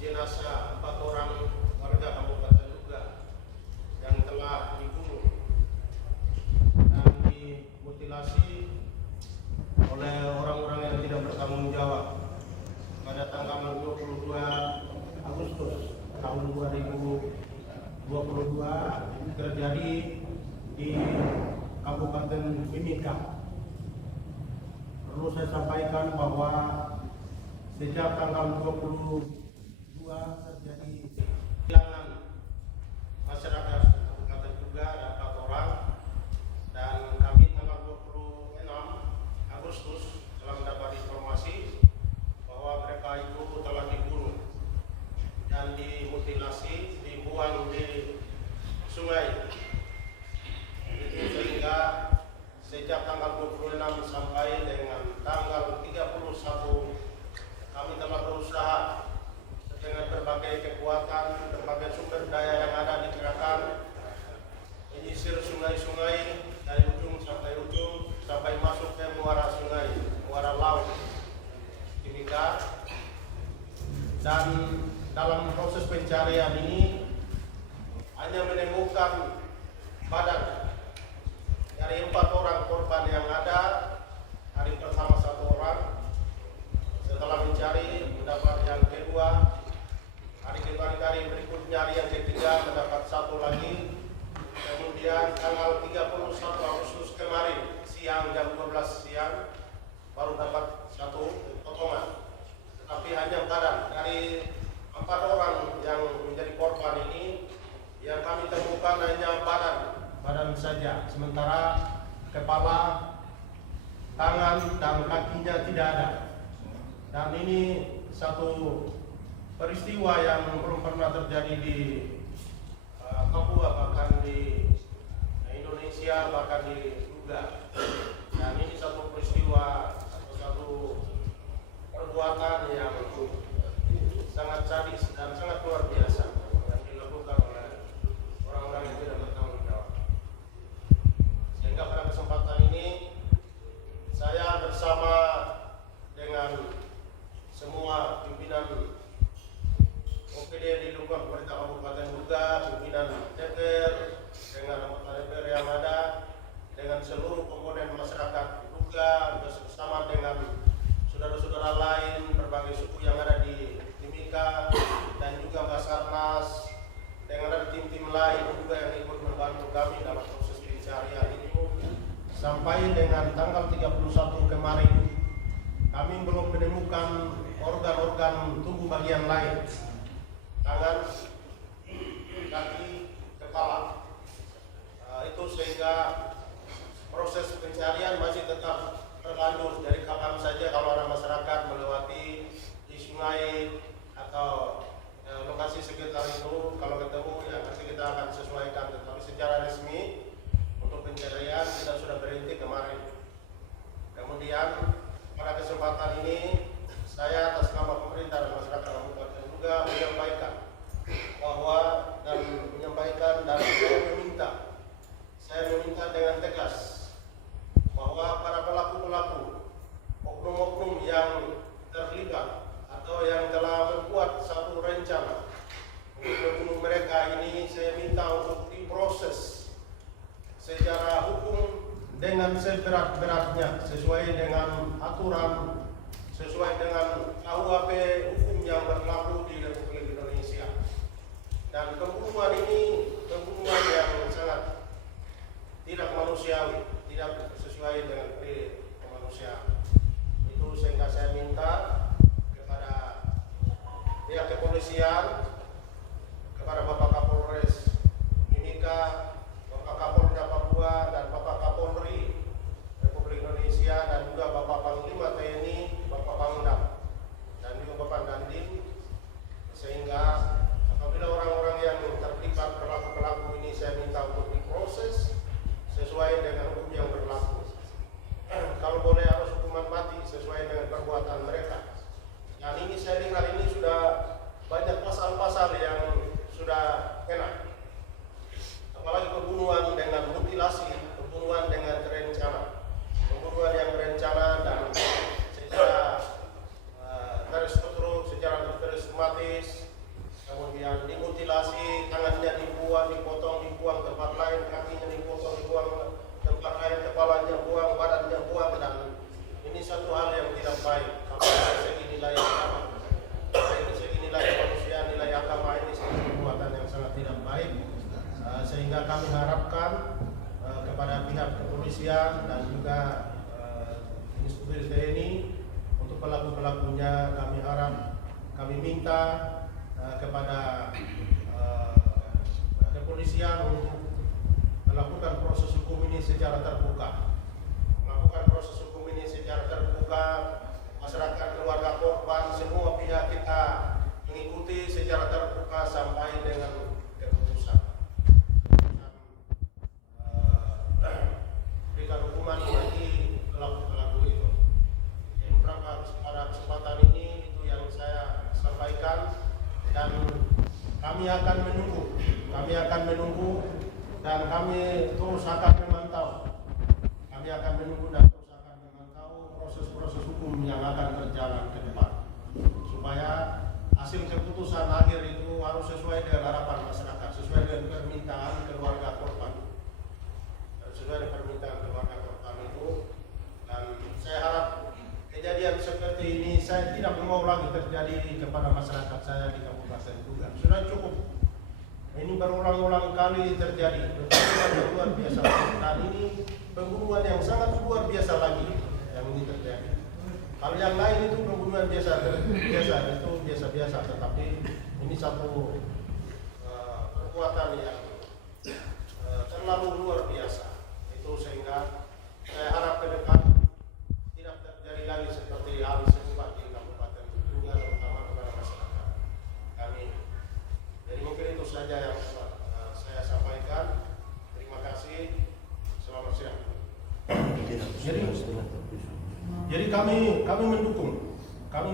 jenazah 4 orang warga Kabupaten Duga yang telah dibunuh dan dimutilasi oleh orang-orang yang tidak bertanggung jawab pada tanggal 22 Agustus tahun 2022 terjadi di Kabupaten Mimika. Perlu saya sampaikan bahwa sejak tanggal 22 terjadi kehilangan masyarakat Kabupaten Duga dan 4 orang, dan kami tanggal 26 Agustus telah mendapat informasi bahwa mereka itu telah dibunuh dan dimutilasi, dibuang di sungai. Sehingga sejak tanggal 26 sampai dengan tanggal 31 kami telah berusaha dengan berbagai kekuatan, berbagai sumber daya yang ada dikerahkan, menyisir sungai-sungai dari ujung sampai masuk ke muara sungai, muara laut Timika. Dan dalam proses pencarian ini hanya menemukan badan dari 4 orang korban yang ada. Hari pertama 1 orang, setelah mencari mendapat yang kedua, hari berikutnya hari yang ketiga mendapat 1 lagi. Kemudian tanggal 31 Agustus kemarin siang jam 12 siang baru dapat 1 potongan. Tetapi hanya badan dari 4 orang yang menjadi korban ini yang kami temukan hanya badan saja, sementara kepala, tangan dan kakinya tidak ada. Dan ini satu peristiwa yang belum pernah terjadi di Papua, bahkan di Indonesia, bahkan di Duga. Dan ini satu peristiwa atau satu perbuatan yang sangat sadis dan sangat luar biasa yang dilakukan oleh orang-orang yang tidak bertanggung jawab. Sehingga pada kesempatan ini saya bersama dengan semua pimpinan OPD di lingkungan pemerintah Kabupaten Duga, pimpinan DPR, dengan anggota DPR yang ada, dengan seluruh komponen masyarakat Duga, bersama dengan saudara-saudara lain berbagai suku yang ada di Timika, dan juga Basarnas, dengan ada tim-tim lain juga yang ikut membantu kami dalam proses pencarian ini. Sampai dengan tanggal 31 kemarin kami belum menemukan organ-organ tubuh bagian lain, tangan, kaki, kepala. Itu sehingga proses pencarian masih tetap berlanjut. Dari kapan saja kalau ada masyarakat melewati di sungai atau lokasi sekitar itu, kalau ketemu ya nanti kita akan sesuaikan. Tetapi secara resmi untuk pencarian kita sudah berhenti kemarin. Kemudian pada kesempatan ini saya atas nama pemerintah dan masyarakat Kabupaten Duga menyampaikan dan saya meminta dengan tegas bahwa para pelaku-pelaku, oknum-oknum yang terlibat atau yang telah membuat satu rencana untuk membunuh mereka ini, saya minta untuk diproses secara hukum dengan seberat-beratnya, sesuai dengan aturan, sesuai dengan KUHP hukum yang berlaku di Republik Indonesia. Dan pembunuhan ini pembunuhan yang sangat tidak manusiawi, tidak sesuai dengan kemanusiaan. Itu sehingga saya minta kepada pihak kepolisian, kepada Bapak Kapolres Mimika, Bapak Kapolda Papua, dan Bapak Kapolri Republik Indonesia, dan juga Bapak Panglima TNI, Bapak Pangdam, dan juga Bapak Dandim, sehingga apabila orang-orang yang terlibat pelaku-pelaku ini saya minta untuk diproses sesuai dengan hukum yang berlaku. Kalau boleh harus hukuman mati sesuai dengan perbuatan mereka. Dan ini saya lihat ini sudah banyak pasal-pasal yang sudah kena. Apalagi pembunuhan dengan mutilasi, pembunuhan dengan terencana, pembunuhan yang berencana dan secara terstruktur, secara sistematis, kemudian dimutilasi, tangannya dibuang, dipotong, dibuang tempat lain, kakinya dipotong, dibuang tempat lain, kepalanya buang, badannya buang, dan ini satu hal yang tidak baik. Kalau dari segi nilai agama, dari segi nilai manusia, nilai agama ini satu perbuatan yang sangat tidak baik. Sehingga kami harapkan kepada pihak kepolisian dan juga institusi TNI untuk pelaku-pelakunya, kami minta kepada kepolisian untuk melakukan proses hukum ini secara terbuka. Masyarakat, keluarga korban, semua pihak kita mengikuti secara terbuka sampai dengan keputusan. Berikan hukuman bagi pelaku-pelaku itu. Jadi pada kesempatan ini itu yang saya sampaikan, dan kami akan menunggu dan kami terus akan memantau. Proses hukum yang akan berjalan ke depan, supaya hasil keputusan akhir itu harus sesuai dengan harapan masyarakat, sesuai dengan permintaan keluarga korban, itu. Dan saya harap kejadian seperti ini saya tidak mau lagi terjadi kepada masyarakat saya di Kabupaten Duga. Sudah cukup. Ini berulang-ulang kali terjadi, pembunuhan yang luar biasa, dan ini pembunuhan yang sangat luar biasa lagi yang ini terjadi. Kalau yang lain itu pembunuhan biasa, tetapi ini satu perbuatan yang terlalu luar biasa. Itu sehingga saya harap ke depan tidak terjadi lagi seperti hal serupa di Kabupaten Duga, terutama kepada masyarakat kami. Jadi mungkin itu saja yang saya sampaikan. Terima kasih. Selamat siang. Jadi kami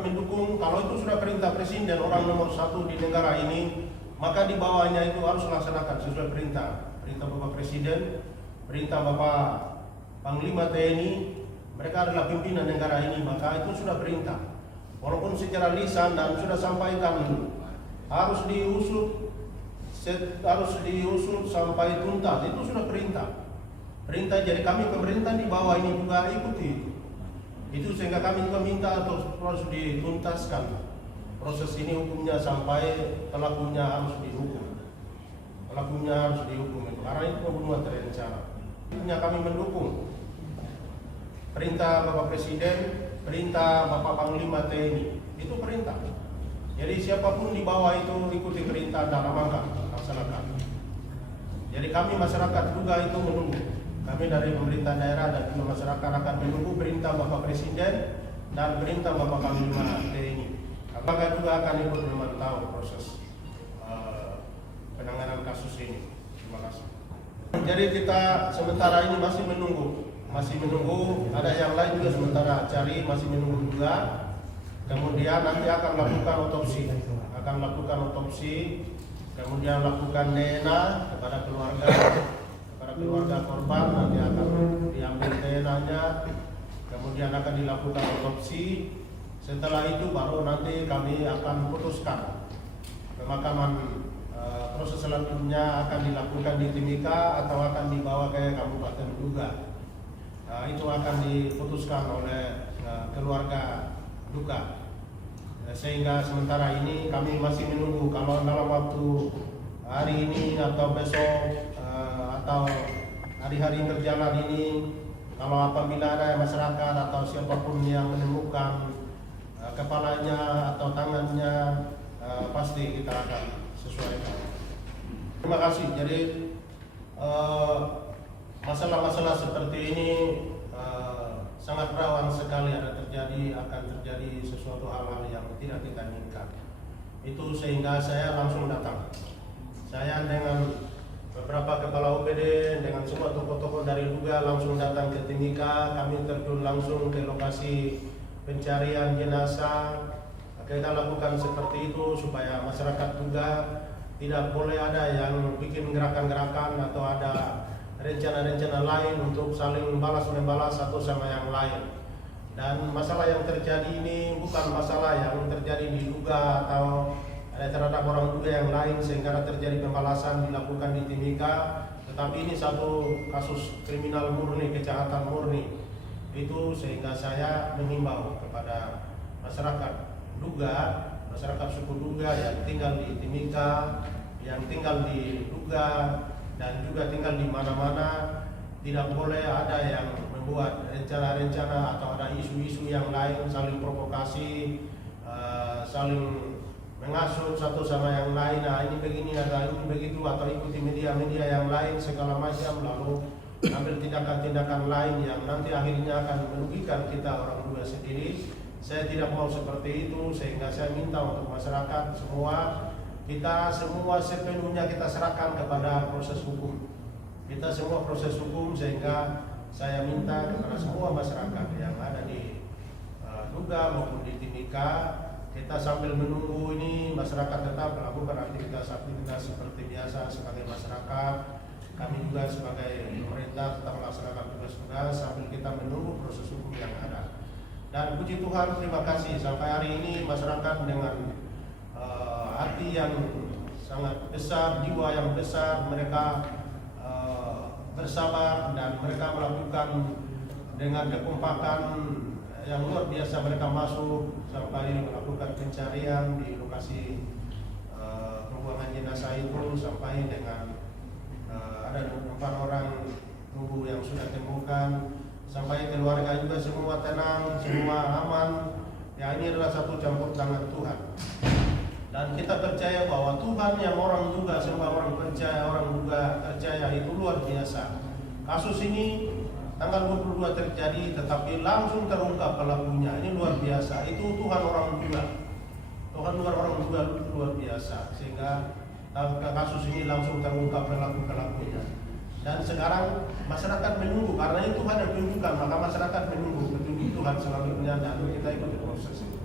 mendukung kalau itu sudah perintah presiden orang nomor 1 di negara ini, maka di bawahnya itu harus laksanakan sesuai perintah Bapak Presiden, perintah Bapak Panglima TNI. Mereka adalah pimpinan negara ini, maka itu sudah perintah. Walaupun secara lisan dan sudah sampaikan harus diusut sampai tuntas, itu sudah perintah. Jadi kami pemerintah di bawah ini juga ikuti itu, sehingga kami juga minta harus dituntaskan proses ini, hukumnya sampai pelakunya harus dihukum. Karena itu pembunuhan terencana. Kami mendukung perintah Bapak Presiden, perintah Bapak Panglima TNI, itu perintah. Jadi siapapun di bawah itu ikuti perintah dalam langkah laksanakan. Jadi kami masyarakat juga itu menunggu. Kami dari pemerintah daerah dan juga masyarakat akan menunggu perintah Bapak Presiden dan perintah Bapak Panglima TNI. Apakah juga akan ikut memantau proses penanganan kasus ini. Terima kasih. Jadi kita sementara ini masih menunggu. Ada yang lain juga sementara cari, masih menunggu juga. Kemudian nanti akan lakukan otopsi, kemudian lakukan DNA kepada keluarga korban, nanti akan diambil DNA-nya, kemudian akan dilakukan otopsi. Setelah itu baru nanti kami akan putuskan pemakaman. Proses selanjutnya akan dilakukan di Timika atau akan dibawa ke Kabupaten Duga. Itu akan diputuskan oleh keluarga duka. Sehingga sementara ini kami masih menunggu kalau dalam waktu hari ini atau besok atau hari-hari berjalan ini, kalau apabila ada masyarakat atau siapapun yang menemukan kepalanya atau tangannya, pasti kita akan sesuaikan. Terima kasih. Jadi masalah-masalah seperti ini sangat rawan sekali akan terjadi sesuatu hal-hal yang tidak kita inginkan. Itu sehingga saya langsung datang. Saya dengan beberapa kepala OPD dengan semua tokoh-tokoh dari Duga langsung datang ke Timika. Kami terjun langsung ke lokasi pencarian jenazah. Kita lakukan seperti itu supaya masyarakat Duga tidak boleh ada yang bikin gerakan-gerakan atau ada rencana-rencana lain untuk saling membalas satu sama yang lain. Dan masalah yang terjadi ini bukan masalah yang terjadi di Duga atau ada terhadap orang duga yang lain sehingga terjadi pembalasan dilakukan di Timika. Tetapi ini satu kasus kriminal murni, kejahatan murni itu, sehingga saya mengimbau kepada masyarakat Duga, masyarakat suku Duga yang tinggal di Timika, yang tinggal di Duga dan juga tinggal di mana-mana, tidak boleh ada yang membuat rencana-rencana atau ada isu-isu yang lain saling provokasi, saling mengasut satu sama yang lain. Nah, ini begini, ada ini begitu, atau ikuti media-media yang lain segala macam, lalu ambil tindakan-tindakan lain yang nanti akhirnya akan merugikan kita orang Duga sendiri. Saya tidak mau seperti itu, sehingga saya minta untuk masyarakat semua, kita semua sepenuhnya kita serahkan kepada proses hukum. Kita semua proses hukum, sehingga saya minta kepada semua masyarakat yang ada di Duga maupun di Timika, kita sambil menunggu ini masyarakat tetap melakukan aktivitas seperti biasa sebagai masyarakat. Kami juga sebagai pemerintah tetap melaksanakan tugas-tugas sambil kita menunggu proses hukum yang ada. Dan puji Tuhan, terima kasih sampai hari ini masyarakat dengan hati yang sangat besar, jiwa yang besar, mereka bersabar dan mereka melakukan dengan kekompakan yang luar biasa. Mereka masuk sampai melakukan pencarian di lokasi pembuangan jenazah itu, sampai dengan ada 4 orang tubuh yang sudah ditemukan, sampai keluarga juga semua tenang, semua aman. Ya, ini adalah satu campur tangan Tuhan. Dan kita percaya bahwa Tuhan yang orang Duga, semua orang percaya, orang Duga percaya itu luar biasa. Kasus ini tanggal 22 terjadi, tetapi langsung terungkap pelakunya. Ini luar biasa. Itu Tuhan orang Duga. Tuhan orang Duga luar biasa. Sehingga kasus ini langsung terungkap pelaku-pelakunya. Dan sekarang masyarakat menunggu, karena itu Tuhan yang tunjukkan, maka masyarakat menunggu petunjuk Tuhan selanjutnya, dan kita ikuti proses itu.